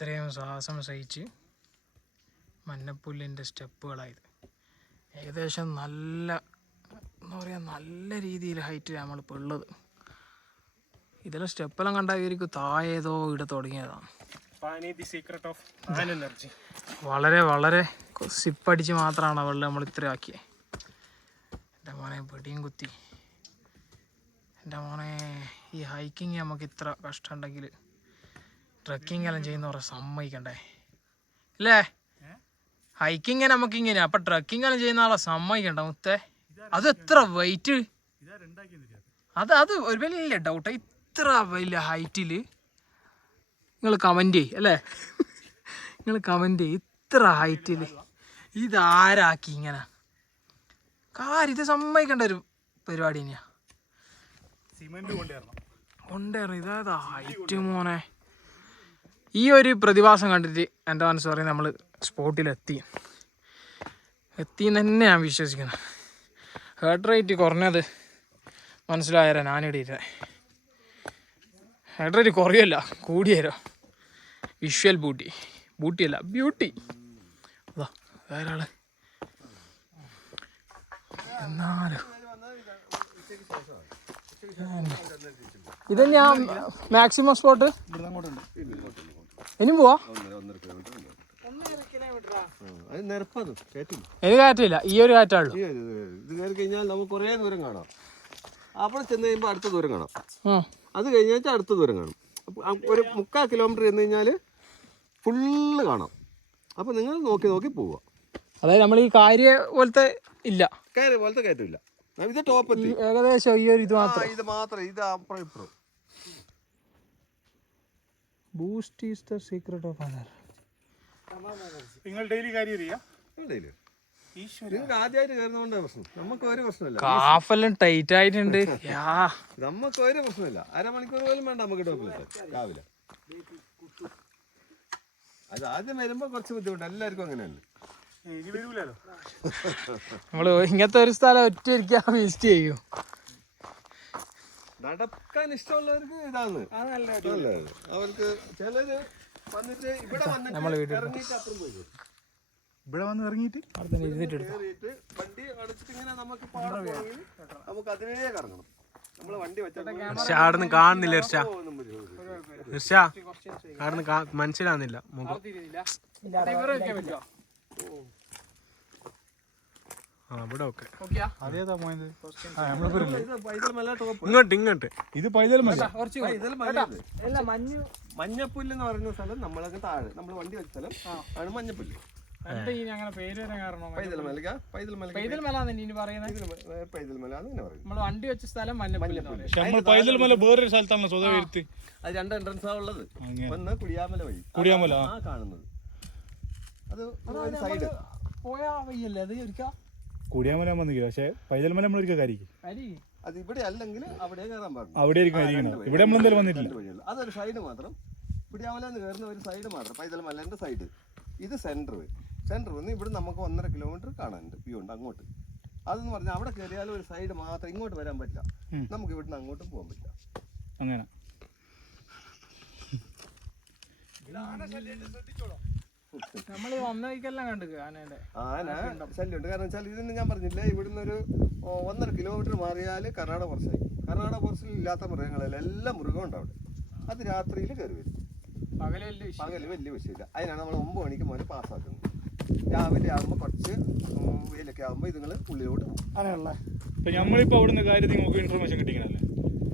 ഇത്രയും സാഹസം സഹിച്ച് മഞ്ഞപ്പുല്ലിൻ്റെ സ്റ്റെപ്പുകളായത് ഏകദേശം നല്ല എന്താ പറയുക നല്ല രീതിയിൽ ഹൈറ്റിൽ നമ്മളിപ്പോൾ ഉള്ളത്. ഇതിലെ സ്റ്റെപ്പെല്ലാം കണ്ടായിരിക്കും താഴേതോ ഇവിടെ തുടങ്ങിയതാണ്. വളരെ വളരെ സിപ്പടിച്ച് മാത്രമാണ് വെള്ളം നമ്മൾ ഇത്ര ആക്കിയത്. എൻ്റെ മോനെ വെടിയും കുത്തി. എൻ്റെ മോനെ ഈ ഹൈക്കിങ് നമുക്ക് ഇത്ര കഷ്ടമുണ്ടെങ്കിൽ ട്രക്കിംഗ് എല്ലാം ചെയ്യുന്നവരെ സമ്മതിക്കണ്ടേ അല്ലേ? ഹൈക്കിങ് നമുക്കിങ്ങനെ അപ്പം ട്രക്കിംഗ് എല്ലാം ചെയ്യുന്ന ആളെ സമ്മതിക്കണ്ട മുത്തേ. അത് എത്ര വെയിറ്റ്, അത് ഒരു വലിയ ഡൗട്ട്. ഇത്ര വലിയ ഹൈറ്റിൽ നിങ്ങൾ കമൻറ്റ് ചെയ്യും അല്ലേ? നിങ്ങൾ കമൻറ്റ് ചെയ്യും ഇത്ര ഹൈറ്റിൽ ഇതാരാക്കി ഇങ്ങനെ കാര്യം. ഇത് സമ്മതിക്കേണ്ട ഒരു പരിപാടി തന്നെയാ. കൊണ്ടേറും ഇതായത് ഹൈറ്റ് മോനെ. ഈ ഒരു പ്രതിഭാസം കണ്ടിട്ട് എൻ്റെ മനസ്സ് പറയുന്നത് നമ്മൾ എത്തിയെന്ന് തന്നെ ഞാൻ വിശ്വസിക്കുന്നത്. ഹേർട്ട് റേറ്റ് കുറഞ്ഞത് മനസ്സിലായാലോ ഞാനിവിടെ ഇരുന്നത്. ഹേർട്ട് റേറ്റ് കുറയല്ല കൂടിയാലോ. വിഷ്വൽ ബ്യൂട്ടിയല്ല ബ്യൂട്ടി. അതാ വേറെ ആള് എന്നാലും ഇത് ഞാൻ മാക്സിമം സ്പോട്ട് ഇനി പോവാ. എനിക്ക് കാറ്റില്ല, ഈ ഒരു കാറ്റാണല്ലോ. ഇത് കയറി കഴിഞ്ഞാൽ നമുക്ക് കുറേ ദൂരം കാണാം. അവിടെ ചെന്ന് കഴിയുമ്പോൾ അടുത്ത ദൂരം കാണാം. അത് കഴിഞ്ഞാൽ അടുത്ത ദൂരം കാണും. ഒരു 3/4 കിലോമീറ്റർ ചെന്ന് കഴിഞ്ഞാൽ ഫുള്ള് കാണാം. അപ്പം നിങ്ങൾ നോക്കി നോക്കി പോവുക. അതായത് നമ്മൾ ഈ കാര്യ പോലത്തെ ഇല്ല, കയറി പോലത്തെ കയറ്റമില്ല. ഇത് ടോപ്പ് എത്തി ഏകദേശം ഈ ഒരു ഇത് മാത്രം ഇത് അപ്പുറം ഇപ്പുറം. Boost is the secret of energy. നിങ്ങൾ ഡെയിലി കാര്യം നിങ്ങൾക്ക് ആദ്യമായിട്ട് കയറുന്നതുകൊണ്ടാണ് പ്രശ്നം. നമുക്ക് ഒരു പ്രശ്നമില്ല. കാഫെല്ലാം ടൈറ്റ് ആയിട്ടുണ്ട്. നമുക്ക് ഒരു പ്രശ്നമില്ല. അരമണിക്കൂർ പോലും വേണ്ട നമുക്ക് ടോപ്പിലെത്താൻ രാവിലെ. അത് ആദ്യം വരുമ്പോൾ കുറച്ച് ബുദ്ധിമുട്ട്, എല്ലാവർക്കും അങ്ങനെയല്ല. നമ്മള് ഇങ്ങനത്തെ ഒരു സ്ഥലം ഒറ്റ വിസിറ്റ് ചെയ്യൂ. നടക്കാൻ ഇഷ്ടമുള്ളവർക്ക് ഇതാണ് അവർക്ക്. ചിലര് വന്നിട്ട് ഇവിടെ ഇറങ്ങിയിട്ട് അപ്പുറം പോയി, ഇവിടെ വന്ന് ഇറങ്ങിയിട്ട് വണ്ടി അടച്ചിട്ട് ഇങ്ങനെ നമുക്ക് നമുക്ക് അതിലേ കറങ്ങണം. നമ്മള് വണ്ടി വെച്ചിട്ട് കാണുന്നില്ല. മനസ്സിലാവുന്നില്ല. ഇങ്ങോട്ട് ഇത് പൈതൽ മല. മഞ്ഞപ്പുല്ല് എന്ന് പറയുന്ന സ്ഥലം നമ്മളൊക്കെ താഴെ നമ്മൾ വണ്ടി വെച്ച സ്ഥലം ആണ് മഞ്ഞപ്പുല്ല്. വണ്ടി വെച്ച സ്ഥലം മഞ്ഞപ്പുല്ല്. വേറൊരു സ്ഥലത്താണ് സ്വതവേ. അത് 2 എൻട്രൻസാ ഉള്ളത്. ഒന്ന് കുടിയാമല വഴി കാണുന്നത്. അത് സൈഡ് പോയാ വയ്യല്ലേ അത് ഒരിക്കൽ കുടിയാമല വന്നില്ല. പക്ഷെ പൈതൽമല നമ്മൾ ഒരിക്കൽ കാര്യം അത് ഇവിടെ അല്ലെങ്കിൽ അവിടെ കയറാൻ പാടില്ല. അവിടെ ഇവിടെ നമ്മൾ എന്തായാലും വന്നിട്ടില്ല. അതൊരു സൈഡ് മാത്രം. കുടിയാമല എന്ന് കയറുന്ന ഒരു സൈഡ് മാത്രം, പൈതൽമലന്റെ സൈഡ്. ഇത് സെന്റർ വന്ന് ഇവിടെ നമുക്ക് 1.5 കിലോമീറ്റർ കാണാനുണ്ട്, വ്യൂ ഉണ്ട് അങ്ങോട്ട്. അതെന്ന് പറഞ്ഞാൽ അവിടെ കയറിയാലും ഒരു സൈഡ് മാത്രം, ഇങ്ങോട്ട് വരാൻ പറ്റില്ല. നമുക്ക് ഇവിടുന്ന് അങ്ങോട്ടും പോകാൻ പറ്റില്ല. അങ്ങനെ നമ്മള് വന്ന വഴിക്കെല്ലാം കണ്ടു ആന ശല്യമുണ്ട്. കാരണം വെച്ചാൽ ഇതിന് ഞാൻ പറഞ്ഞില്ലേ, ഇവിടുന്ന് ഒരു 1.5 കിലോമീറ്റർ മാറിയാൽ കർണാടക ഫോറസ്റ്റായി. കർണാടക ഫോറസ്റ്റിൽ ഇല്ലാത്ത മൃഗങ്ങളെല്ലാം എല്ലാ മൃഗവും ഉണ്ട് അവിടെ. അത് രാത്രിയിൽ കയറി വരും. പകല് വലിയ വിഷയമില്ല. അതിനാണ് നമ്മൾ 9 മണിക്ക് മുതൽ പാസ്സാക്കുന്നത്. രാവിലെ ആകുമ്പോൾ കുറച്ച് വെയിലൊക്കെ ആകുമ്പോൾ ഇതുങ്ങൾ ഉള്ളിലോട്ട് പോകും. നമ്മളിപ്പോ അവിടുന്ന് കാര്യം നിങ്ങൾക്ക് ഇൻഫർമേഷൻ കിട്ടിക്കണല്ലേ?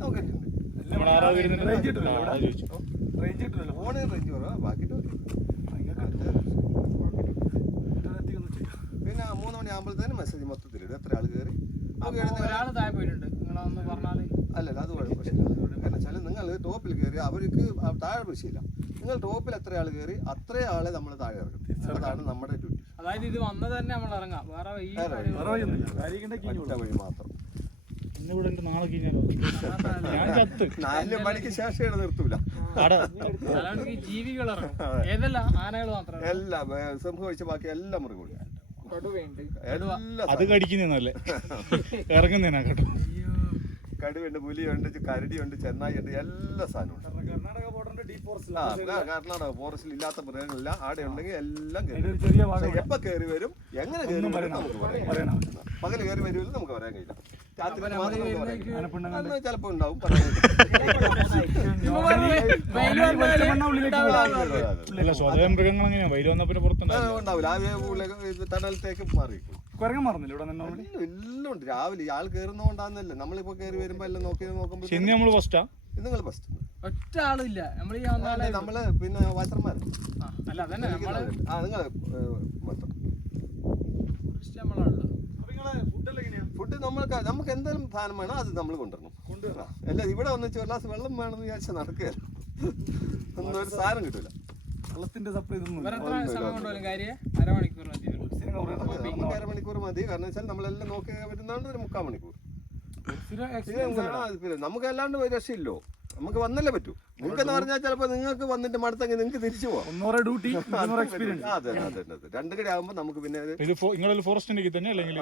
നമുക്ക് കിട്ടുന്നുണ്ട്. ഫോണ് റേഞ്ച് കുറവാ, ബാക്കി പിന്നെ 3 മണിയാകുമ്പോഴത്തേനും മെസ്സേജ് മൊത്തത്തിൽ ഇടും, എത്ര ആൾ കയറി. അല്ലല്ല, അത് കുഴപ്പമില്ല. കാരണം വെച്ചാൽ നിങ്ങൾ ടോപ്പിൽ കയറി അവർക്ക് താഴെ പ്രശ്നമില്ല. നിങ്ങൾ ടോപ്പിൽ എത്ര ആൾ കയറി അത്രേ ആളെ നമ്മൾ താഴെ ഇറക്കും. അതാണ് നമ്മുടെ ഡ്യൂട്ടി. അതായത് ഇത് വന്നത് തന്നെ നമ്മൾ ഇറങ്ങാം, വേറെ വഴി മാത്രം. 4 മണിക്ക് ശേഷം നിർത്തൂല. ജീവികൾ എല്ലാം സംഭവിച്ച ബാക്കി എല്ലാം മൃഗങ്ങളും അത് കടിക്കുന്നല്ലേ ഇറങ്ങുന്നേനാ കേട്ടോ. കടുവുണ്ട്, പുലിയുണ്ട്, കരടിയുണ്ട്, ചെന്നായി ഉണ്ട്, എല്ലാ സാധനവും ഉണ്ട്. കർണാടക ഫോറസ്റ്റിൽ ഇല്ലാത്ത മൃഗങ്ങളില്ല ആടെ ഉണ്ടെങ്കിൽ എല്ലാം അതിന്റെ ഒരു ചെറിയ ഭാഗം ഇവിടെ. എപ്പോ കയറി വരും എങ്ങനെ കയറി വരും നമുക്ക് പറയാം പറയാനാവില്ല. പകല് കയറി വരുമല്ലോ നമുക്ക് പറയാൻ കഴിയില്ല രാത്രി മാത്രം നമുക്ക് പറയാൻ കഴിയില്ല. ആനപ്പിണ്ടങ്ങൾ അന്ന് ചിലപ്പോ ഉണ്ടാവും പറയാൻ അല്ല സ്വതവേ മൃഗങ്ങൾ എങ്ങനെയാ വൈര് വന്ന പിന്നെ പുറത്തുണ്ടാവില്ല. ഉണ്ടാവില്ല രാവിലെ തണലത്തേക്ക് മാറി കുരങ്ങൻ മാറുന്നില്ല ഇവിടെ നിന്ന് എല്ലാം ഉണ്ട് രാവിലെ ആൾ കയറുന്നോണ്ടാന്നല്ലേ നമ്മളിപ്പോ കയറി വരുമ്പോ എല്ലാം നോക്കുമ്പോ ഇന്ന് നമ്മള് ഫസ്റ്റാ നിങ്ങൾ ഫസ്റ്റ് ഒറ്റ ആളില്ല നമ്മൾ ഈ നമ്മള് പിന്നെ വാച്ചർമാര് അല്ല അതന്നെ നമ്മള് ആ നിങ്ങള് മൊത്തം നമ്മളാണല്ലോ. ഫുഡ് നമുക്ക് എന്തായാലും സാധനം വേണം അത് നമ്മൾ കൊണ്ടുവരണം അല്ല ഇവിടെ വന്നിച്ച് ഒരു ഗ്ലാസ് വെള്ളം വേണമെന്ന് വിചാരിച്ചാൽ നടക്കുകയല്ല ഒന്നും ഒരു സാധനം കിട്ടില്ല വെള്ളത്തിന്റെ സപ്ലൈ ഇതൊന്നും വേറെ എത്ര സമയം കൊണ്ടുപോലും കാര്യം അരമണിക്കൂർ മതി. നമുക്ക് അരമണിക്കൂർ മതി കാരണം വെച്ചാൽ നമ്മളെല്ലാം നോക്കി വരുന്നതുകൊണ്ട് ഒരു 3/4 മണിക്കൂർ പിന്നെ നമുക്ക് അല്ലാണ്ട് ഒരു രക്ഷയില്ലോ നമുക്ക് വന്നല്ലേ പറ്റൂ നിങ്ങൾക്ക് എന്ന് പറഞ്ഞാൽ ചിലപ്പോൾ നിങ്ങൾക്ക് വന്നിട്ട് മടുത്തെങ്കിൽ നിങ്ങൾക്ക് തിരിച്ചു പോവാം ഒന്നോറെ ഡ്യൂട്ടി എക്സ്പീരിയൻസ്. അതെ അതെ അതെ 2 കടി ആകുമ്പോൾ നമുക്ക് പിന്നെ ഇത് നിങ്ങളൊരു ഫോറസ്റ്റിന്റെ തന്നെ അല്ലെങ്കിൽ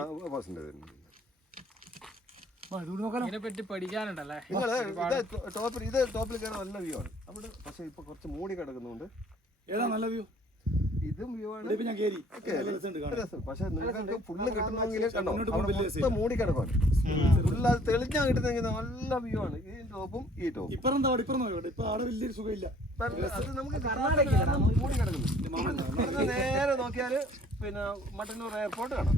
ഇതിനെ പറ്റി പഠിക്കാനുണ്ടല്ലേ. നിങ്ങൾ ഇത് ടോപ്പിൽ കയറാൻ നല്ല വ്യൂ ആണ് അവിടെ പക്ഷെ ഇപ്പൊ കുറച്ച് മൂടി കിടക്കുന്നുണ്ട് ഏതാ നല്ല വ്യൂ? ഇതും വ്യൂ ആണ് ഇപ്പൊ ഞാൻ കേറി രസം പക്ഷെ നിങ്ങൾക്ക് ഫുള്ള് കിട്ടണമെങ്കിൽ കണ്ടോ അവിടെ മൊത്തം മൂടി കിടക്കാണ് ഫുള്ള് അത് തെളിഞ്ഞാൽ കിട്ടുന്നെങ്കിൽ നല്ല വ്യൂ ആണ് ഈ ടോപ്പും ഈ ടോപ്പും ഇപ്പറെന്താ ഇപ്പൊ ആടെ വലിയൊരു സുഖമില്ല. അത് നമുക്ക് കർണാടകയിലാണ് മൂടി കിടക്കുന്നത് നേരെ നോക്കിയാല് പിന്നെ മട്ടന്നൂർ എയർപോർട്ട് കാണാം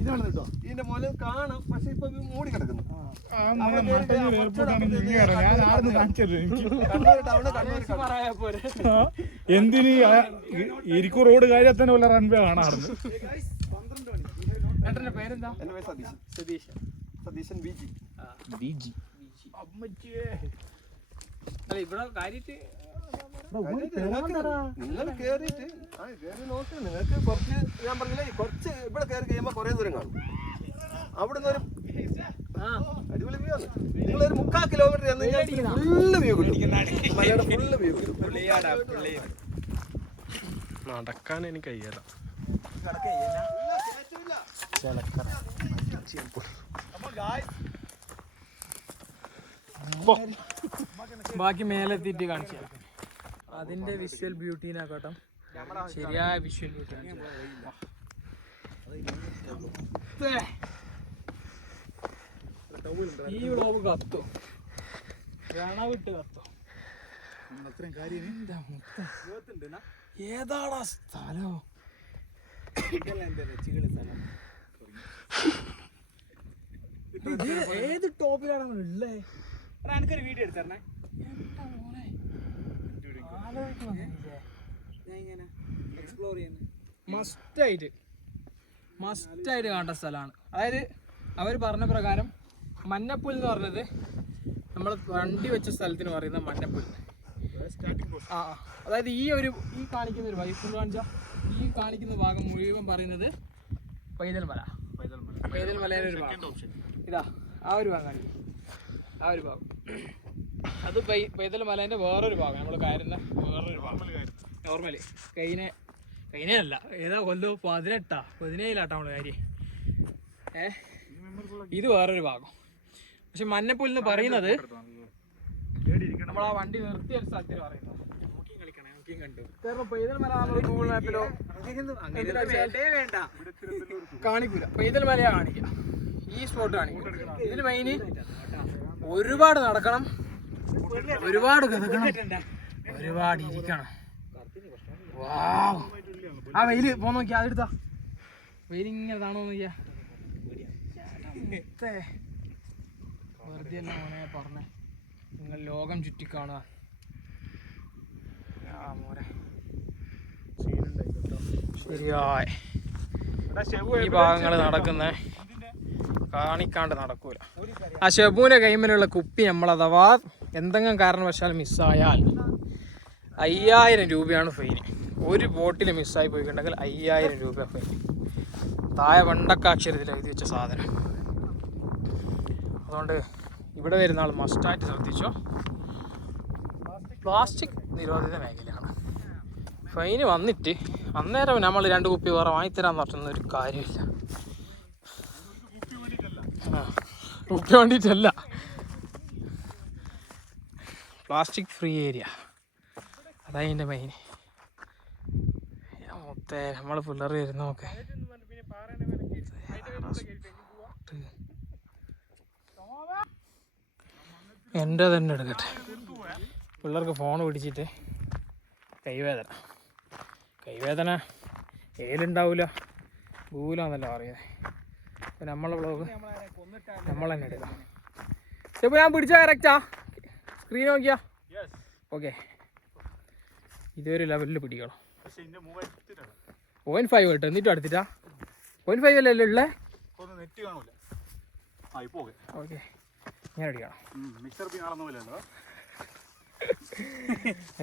ഇതാണ് കേട്ടോ ഇതിന്റെ മുകളിൽ കാണാം പക്ഷെ ഇപ്പൊ മൂടി കിടക്കുന്നു എന്തിന് ഇരിക്കൂ റോഡ് കാര്യ തന്നെ വല്ല റൺവേ കാണാറുണ്ട്. ഏട്ടന്റെ പേരെന്താ? എന്റെ പേര് സതീശൻ സതീശൻ. സതീശൻ ബിജി അല്ല ഇവിടെ കാര്യത്ത് നിങ്ങൾ കേറിയിട്ട് കേറി നോക്ക് നിങ്ങൾക്ക് കുറച്ച് ഞാൻ പറഞ്ഞില്ലേ കുറച്ച് ഇവിടെ കയറി കഴിയുമ്പോ കുറെ ദൂരം കാണും അവിടുന്ന് ഒരു അടിപൊളി വ്യൂ ആണ് നിങ്ങളൊരു 3/4 കിലോമീറ്റർ ഫുള്ള് വ്യൂ കിട്ടും മലയുടെ ഫുള്ള് വ്യൂ കിട്ടും നടക്കാൻ എനിക്ക് കഴിയല ബാക്കി മേലെത്തിയിട്ട് കാണിച്ചു അതിന്റെ വിഷ്വൽ ബ്യൂട്ടീനാക്കോട്ടോ ശരിയായ വിഷ്വൽ ബ്യൂട്ടി ഈ വ്ളോഗ് കത്തും വിട്ട് കത്തും ഏതാടാ സ്ഥലോ ഏത് ടോപ്പിലാണ് ഉള്ളേ? എനിക്കൊരു വീഡിയോ എടുത്തരണേ. മസ്റ്റായിട്ട് കാണേണ്ട സ്ഥലമാണ്. അതായത് അവർ പറഞ്ഞ പ്രകാരം മഞ്ഞപ്പുൽ എന്ന് പറഞ്ഞത് നമ്മൾ വണ്ടി വെച്ച സ്ഥലത്തിന് പറയുന്ന മഞ്ഞപ്പുൽ. അതായത് ഈ കാണിക്കുന്ന ഒരു ഭാഗം ഫുൾ കാണിച്ച ഈ കാണിക്കുന്ന ഭാഗം മുഴുവൻ പറയുന്നത് പൈതൽ മലയുടെ ഒരു ഭാഗം. ഇതാ ആ ഒരു ഭാഗം കാണിക്കും. ആ ഒരു ഭാഗം അത് പൈതൽ മലേൻ്റെ വേറൊരു ഭാഗം നമ്മൾ കയറുന്ന വേറൊരു ഭാഗം. നോർമലി കൈനല്ല ഏതാ കൊല്ലോ 17 നമ്മള് കാര്യം. ഇത് വേറൊരു ഭാഗം. പക്ഷെ മഞ്ഞപ്പുല്ലെന്ന് പറയുന്നത് നമ്മൾ ആ വണ്ടി നിർത്തിയ ഒരു സ്ഥലത്തിന് പറയുന്നത്. കാരണം പൈതൽ മല ഗൂഗിൾ മാപ്പിലോ കാണിക്കൂല. പൈതൽ മലയാ കാണിക്കുക, ഈ സ്പോട്ട് കാണിക്കും. ഇതിന് മെയിന് ഒരുപാട് നടക്കണം, ഒരുപാട് കിടക്കണം, ഒരുപാട് ഇരിക്കണം. ആ വെയില് പോ നോക്കിയാ അതെടുത്താ വെയിലിങ്ങനെ താണോ നോക്കിയാ വെറുതെ അല്ല മോനെ പറഞ്ഞേ. നിങ്ങൾ ലോകം ചുറ്റിക്കാണുക. ശരിയായ ഈ ഭാഗങ്ങൾ നടക്കുന്ന കാണിക്കാണ്ട് നടക്കൂല. ആ ഷെബുവിൻ്റെ കൈമേലുള്ള കുപ്പി നമ്മളഥവാ എന്തെങ്കിലും കാരണവശാൽ മിസ്സായാൽ 5000 രൂപയാണ് ഫൈന്. ഒരു ബോട്ടിൽ മിസ്സായി പോയിട്ടുണ്ടെങ്കിൽ 5000 രൂപ ഫൈൻ. താഴെ വെണ്ടക്കാക്ഷരത്തിൽ എഴുതി വെച്ച സാധനം. അതുകൊണ്ട് ഇവിടെ വരുന്ന ആൾ മസ്റ്റായിട്ട് ശ്രദ്ധിച്ചോ. പ്ലാസ്റ്റിക് നിരോധിത മേഖലയാണ്. ഫൈന് വന്നിട്ട് അന്നേരം നമ്മൾ 2 കുപ്പി വേറെ വാങ്ങിത്തരാൻ പറ്റുന്ന ഒരു കാര്യമില്ല. കുപ്പി വേണ്ടിയിട്ടല്ല, പ്ലാസ്റ്റിക് ഫ്രീ ഏരിയ. അതതിൻ്റെ മെയിൻ. മൊത്തേ നമ്മൾ പിള്ളേർ വരുന്ന നോക്കെ. എൻ്റെ തന്നെ എടുക്കട്ടെ. പിള്ളേർക്ക് ഫോൺ പിടിച്ചിട്ട് കൈവേദന ഏലുണ്ടാവില്ല ഭൂലാന്നല്ല പറയുന്നത്. അപ്പം നമ്മളെ വ്ളോഗ് നമ്മൾ തന്നെ എടുക്കാം. ഇപ്പോൾ ഞാൻ പിടിച്ചാൽ കറക്റ്റാ? സ്ക്രീൻ നോക്കിയാ? ഓക്കെ, ഇതൊരു ലെവലിൽ പിടിക്കണം. 0.5 കേട്ടോ, എന്നിട്ടും അടുത്തിട്ടാ? 0.5 അല്ലല്ലോ ഉള്ളേ? ഓക്കെ, ഞാൻ അടിക്കണം.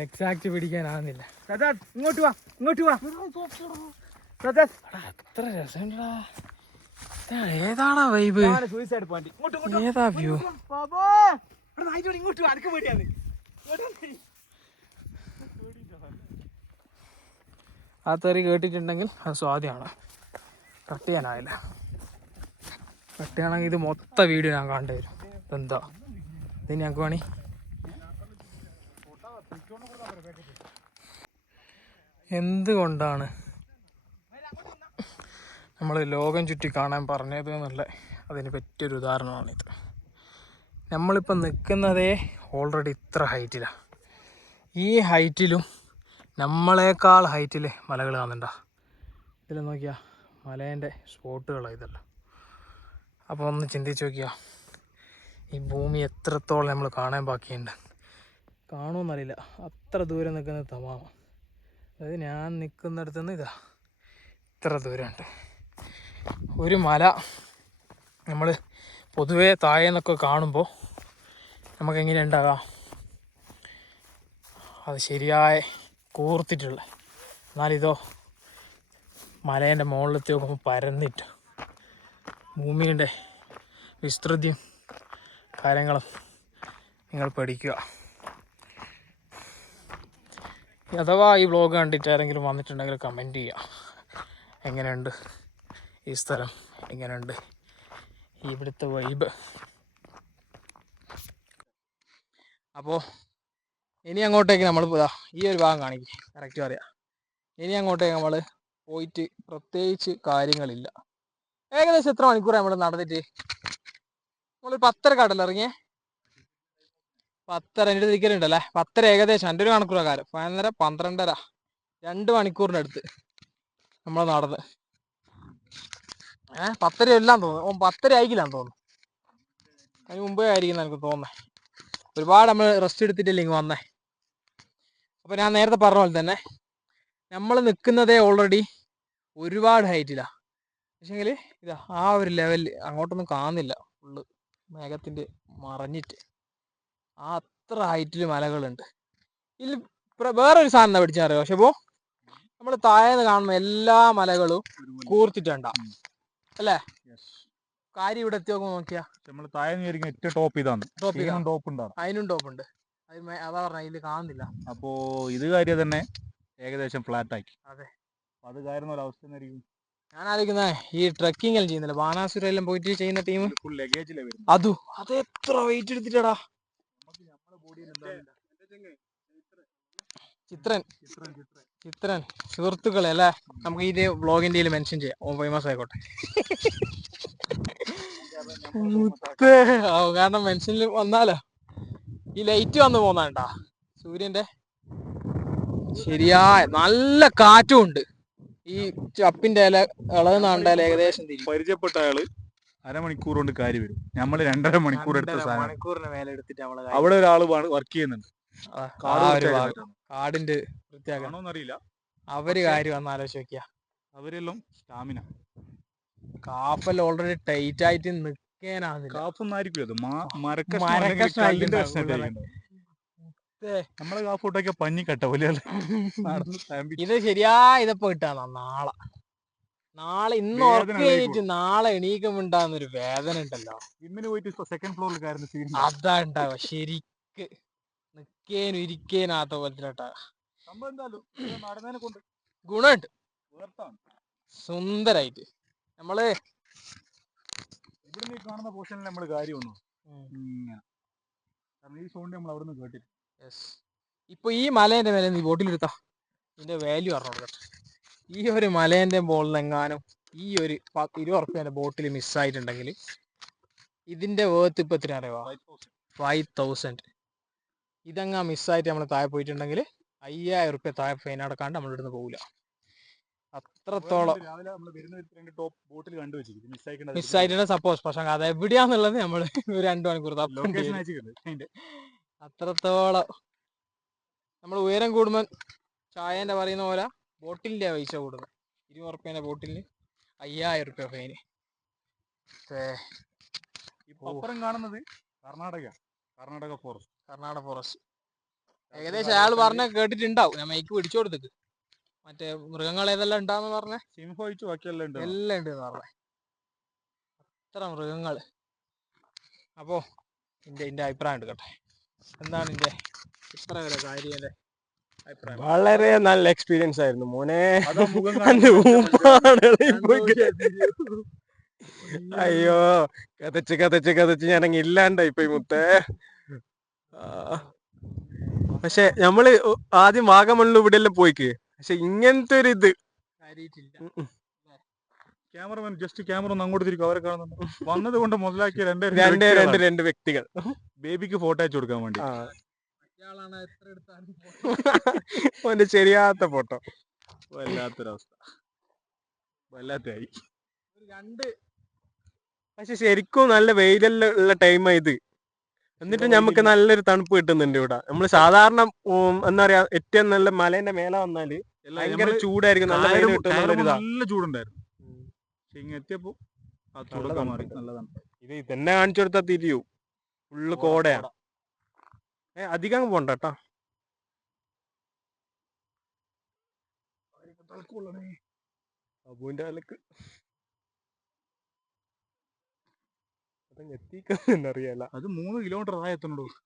എക്സാക്ട് പിടിക്കാനാകുന്നില്ല. ഇങ്ങോട്ട് വാ. എത്ര രസമുണ്ടാ. ഏതാടാ വൈബ്? ഏതാ വ്യൂ? ആ തെറി കേട്ടിട്ടുണ്ടെങ്കിൽ അത് സ്വാധീനമാണ്. കട്ട് ചെയ്യാനാവില്ല. കട്ട് ചെയ്യണമെങ്കിൽ ഇത് മൊത്തം വീഡിയോ ഞാൻ കാണേണ്ടി വരും. ഇതെന്താ ഇത്? ഞങ്ങൾക്ക് വേണി എന്തുകൊണ്ടാണ് നമ്മൾ ലോകം ചുറ്റി കാണാൻ പറഞ്ഞത് എന്നുള്ള അതിന് പറ്റിയൊരു ഉദാഹരണമാണിത്. നമ്മളിപ്പോൾ നിൽക്കുന്നതേ ഓൾറെഡി ഇത്ര ഹൈറ്റിലാണ്. ഈ ഹൈറ്റിലും നമ്മളെക്കാൾ ഹൈറ്റിൽ മലകൾ കാണുന്നുണ്ടോ? ഇതിൽ നോക്കിയാൽ മലേൻ്റെ സ്പോട്ടുകളാണ് ഇതല്ല. അപ്പോൾ ഒന്ന് ചിന്തിച്ച് നോക്കിയാൽ ഈ ഭൂമി എത്രത്തോളം നമ്മൾ കാണാൻ ബാക്കിയുണ്ട്. കാണുമെന്നറിയില്ല, അത്ര ദൂരം നിൽക്കുന്നത് തമാമ. അതായത് ഞാൻ നിൽക്കുന്നിടത്തു നിന്ന് ഇതാ ഇത്ര ദൂരമുണ്ട്. ഒരു മല നമ്മൾ പൊതുവേ താഴേന്നൊക്കെ കാണുമ്പോൾ നമുക്കെങ്ങനെ ഉണ്ടാകാം? അത് ശരിയായ കൂർത്തിട്ടുള്ള. എന്നാലിതോ മലേൻ്റെ മുകളിലെത്തി നോക്കുമ്പോൾ പരന്നിട്ട് ഭൂമിയുടെ വിസ്തൃതിയും കാര്യങ്ങളും നിങ്ങൾ പഠിക്കുക. അഥവാ ഈ വ്ളോഗ് കണ്ടിട്ട് ആരെങ്കിലും വന്നിട്ടുണ്ടെങ്കിൽ കമൻറ്റ് ചെയ്യുക. എങ്ങനെയുണ്ട് ഈ സ്ഥലം, എങ്ങനെയുണ്ട് ഇവിടുത്തെ വൈബ്. അപ്പോൾ ഇനി അങ്ങോട്ടേക്ക് നമ്മൾ ഈ ഒരു ഭാഗം കാണിക്കും, കറക്റ്റ് പറയാം. ഇനി അങ്ങോട്ടേക്ക് നമ്മൾ പോയിട്ട് പ്രത്യേകിച്ച് കാര്യങ്ങളില്ല. ഏകദേശം എത്ര മണിക്കൂറാണ് നമ്മൾ നടന്നിട്ട്? നമ്മൾ 10:30 ഇറങ്ങിയേ. 10:30 എൻ്റെ തിരിക്കലുണ്ടല്ലേ? 10:30 ഏകദേശം എൻ്റെ ഒരു മണിക്കൂർ കാലം. 11:30 12:30 2 മണിക്കൂറിൻ്റെ അടുത്ത് നമ്മൾ നടന്ന്. 10:30 എല്ലാം തോന്നുന്നു. 10:30 ആയിരിക്കില്ലാന്ന് തോന്നുന്നു. അതിന് മുമ്പേ ആയിരിക്കും എനിക്ക് തോന്നുന്നത്. ഒരുപാട് നമ്മൾ റെസ്റ്റ് എടുത്തിട്ടില്ല ഇങ്ങ് വന്നേ. അപ്പോൾ ഞാൻ നേരത്തെ പറഞ്ഞ പോലെ തന്നെ നമ്മൾ നിൽക്കുന്നതേ ഓൾറെഡി ഒരുപാട് ഹൈറ്റിലാണ്. പക്ഷേങ്കിൽ ഇതാ ആ ഒരു ലെവലിൽ അങ്ങോട്ടൊന്നും കാണുന്നില്ല. ഫുള്ള് മേഘത്തിൻ്റെ മറഞ്ഞിട്ട് ആ അത്ര ഹൈറ്റിൽ മലകളുണ്ട്. ഇതിൽ വേറൊരു സാധനം എന്താ പിടിച്ചറിയോ? പക്ഷെ ഇപ്പോൾ നമ്മൾ താഴേന്ന് കാണുന്ന എല്ലാ മലകളും കൂർത്തിട്ടുണ്ടാവും അല്ലേ? കാര്യം ഇവിടെ എത്തി നോക്കുമ്പോൾ നോക്കിയാ നമ്മൾ താഴെ ഏറ്റവും ടോപ്പ് ഇതാണ്. ടോപ്പ് ഉണ്ടാവും. അതിനും ടോപ്പ് ഉണ്ട്. അതാ പറഞ്ഞ ഇതിൽ കാണുന്നില്ല. അപ്പോൾ ഇത് കാര്യം തന്നെ ഏകദേശം ഫ്ലാറ്റ് ആക്കി. അതെ, അത് കാരണം ഒരു അവസ്ഥ എന്നായിരിക്കും? ഞാൻ ആലോചിക്കുന്നത് ഈ ട്രക്കിംഗ് എല്ലാം ചെയ്യുന്നില്ല, ബാണാസുരെല്ലാം പോയിട്ട് ചെയ്യുന്ന ടീം, ഫുൾ ലഗേജിലെ വരും. അത് എത്ര വെയിറ്റ് എടുത്തിട്ടാടാ. ചിത്രൻ സുഹൃത്തുക്കളെ അല്ലേ, നമുക്ക് ഇത് വ്ളോഗിൻ്റെ മെൻഷൻ ചെയ്യാം. ഓ ഫേമസ് ആയിക്കോട്ടെ. കാരണം മെൻഷനിൽ വന്നാലോ ഈ ലൈറ്റ് വന്ന് പോന്നാണ്ടാ സൂര്യന്റെ. ശരിയായ നല്ല കാറ്റും ഉണ്ട്. ഈ ചപ്പിന്റെ ഇല ഇളകുന്നാണ്ടാൽ ഏകദേശം പരിചയപ്പെട്ട ആള് അരമണിക്കൂർ കൊണ്ട് കാര്യം വരും. നമ്മള് 2.5 മണിക്കൂർ എടുത്ത മണിക്കൂറിന് മേലെ എടുത്തിട്ട് അവിടെ ഒരാള് വർക്ക് ചെയ്യുന്നുണ്ട്. കാടിന്റെ വൃത്തിയാക്കണമെന്നറിയില്ല. അവര് കാര്യം വന്ന് ആലോചിച്ച് നോക്കിയാ. അവരെല്ലാം സ്റ്റാമിന കാപ്പെല്ലാം ഓൾറെഡി ടൈറ്റ് ആയിട്ട് നിൽക്കാനാകുന്നില്ല. കാപ്പൊന്നായിരിക്കും അത് നമ്മളെ കാഫോട്ടൊക്കെ പഞ്ഞി കട്ട പോലെ. ഇത് ശരിയാ ഇതപ്പോ കിട്ടാ. നാളെ ഇന്ന് ഉറക്കം കഴിഞ്ഞിട്ട് നാളെ എണീക്കുമ്പോണ്ടാകുന്നൊരു വേദന ഉണ്ടല്ലോ. ഇമ്മിന് പോയിട്ട് സെക്കൻഡ് ഫ്ലോറിൽ കയറുന്ന അതാ ഉണ്ടാവുക. ശരിക്ക് നിക്കേനും ഇരിക്കേനാത്ത പോലത്തിലോട്ടാ. ഗുണമുണ്ട് സുന്ദരായിട്ട്. നമ്മള് ഇവിടെ കാണുന്ന പോർഷനിൽ നമ്മള് കാര്യമൊന്നും ഈ സൗണ്ട് നമ്മൾ അവിടെ നിന്ന് കേട്ടിട്ട് ഇപ്പൊ ഈ മലേന്റെ മേലെ നീ ബോട്ടിലെടുത്താ ഇതിന്റെ വാല്യൂ അറിഞ്ഞു. ഈ ഒരു മലേന്റെ മുകളിൽ എങ്ങാനും ഈ ഒരു 20 ഉറുപ്പ്യന്റെ ബോട്ടിൽ മിസ്സായിട്ടുണ്ടെങ്കിൽ ഇതിന്റെ വേർത്ത് ഇപ്പൊ എത്ര അറിയാ? 5000. ഇതങ്ങാ മിസ്സായിട്ട് നമ്മൾ താഴെ പോയിട്ടുണ്ടെങ്കിൽ 5000 ഉറുപ്പ്യ താഴെ ഫൈൻ അടക്കാണ്ട് നമ്മൾ ഇവിടുന്ന് പോകില്ല. അത്രത്തോളം രാവിലെ നമ്മൾ വരുന്ന രണ്ട് ടോപ്പ് ബോട്ടിൽ കണ്ടുവച്ചിരിക്കും മിസ്സായിട്ടുണ്ട് സപ്പോസ്. പക്ഷെ അത് എവിടെയാന്നുള്ളത് നമ്മൾ 2 മണിക്കൂർ ലൊക്കേഷൻ അയച്ചിട്ടുണ്ട്. അത്രത്തോളം നമ്മൾ ഉയരം കൂടുമ്പോൾ ചായന്റെ പറയുന്ന പോലെ ബോട്ടിലിന്റെ പൈസ കൂടുന്നത്. 20 ഉറുപ്പ്യന്റെ ബോട്ടിലിന് 5000 ഉറുപ്പ്യ ഫൈന്. അപ്പുറം കാണുന്നത് കർണാടക ഫോറസ്റ്റ്. ഏകദേശം അയാൾ പറഞ്ഞ കേട്ടിട്ടുണ്ടാവും. ഞാൻ മൈക്ക് പിടിച്ചു കൊടുത്തേക്ക്. മറ്റേ മൃഗങ്ങൾ ഏതെല്ലാം ഉണ്ടാന്ന് പറഞ്ഞ സിംഹോയിച്ചു ബാക്കിയെല്ലാം ഉണ്ട്. എല്ലാം ഉണ്ട് പറഞ്ഞ അത്ര മൃഗങ്ങൾ. അപ്പോ എന്റെ അഭിപ്രായം ഉണ്ട് കേട്ടെ. എന്താണ് എന്റെ ഇത്ര വരെ കാര്യന്റെ അഭിപ്രായം? വളരെ നല്ല എക്സ്പീരിയൻസ് ആയിരുന്നു മോനെ. അയ്യോ കതച്ച് ഞാനങ്ങ് ഇല്ലാണ്ടായി പോയി മുത്തേ. പക്ഷെ നമ്മള് ആദ്യം വാഗമണ്ണിലും ഇവിടെ എല്ലാം പോയിക്ക്. പക്ഷെ ഇങ്ങനത്തെ ഒരു ഇത് ക്യാമറമാൻ ജസ്റ്റ് ക്യാമറ ഒന്ന് അങ്ങോട്ട് തിരിക്കും. അവരെ കാണുന്നുണ്ട്. വന്നത് കൊണ്ട് മുതലാക്കിയ രണ്ട് വ്യക്തികൾ ബേബിക്ക് ഫോട്ടോ അയച്ചു കൊടുക്കാൻ വേണ്ടി. ഓന്റെ ശരിയാത്ത ഫോട്ടോ. വല്ലാത്തൊരവസ്ഥ, വല്ലാത്തായി. പക്ഷെ ശരിക്കും നല്ല വെയിലെല്ലാം ഉള്ള ടൈമാ ഇത്. എന്നിട്ട് നമുക്ക് നല്ലൊരു തണുപ്പ് കിട്ടുന്നുണ്ട് ഇവിടെ. നമ്മള് സാധാരണ എന്താ പറയാ ഏറ്റവും നല്ല മലേന്റെ മേലെ വന്നാല് ഭയങ്കര ചൂടായിരിക്കും. നല്ല വെയിൽ കിട്ടും. നല്ല ചൂടുണ്ടായിരുന്നു. എത്തിയപ്പോ ഇത് തന്നെ കാണിച്ചു കൊടുത്താ തിരിയൂ. ഫുള്ള് കോടയാണ്. അധികം പോണ്ട കേട്ടോ. അബുവിന്റെ കാലക്ക് എത്തിക്കുന്നറിയാല. അത് 3 കിലോമീറ്റർ ആയെത്തുന്നുള്ളൂ.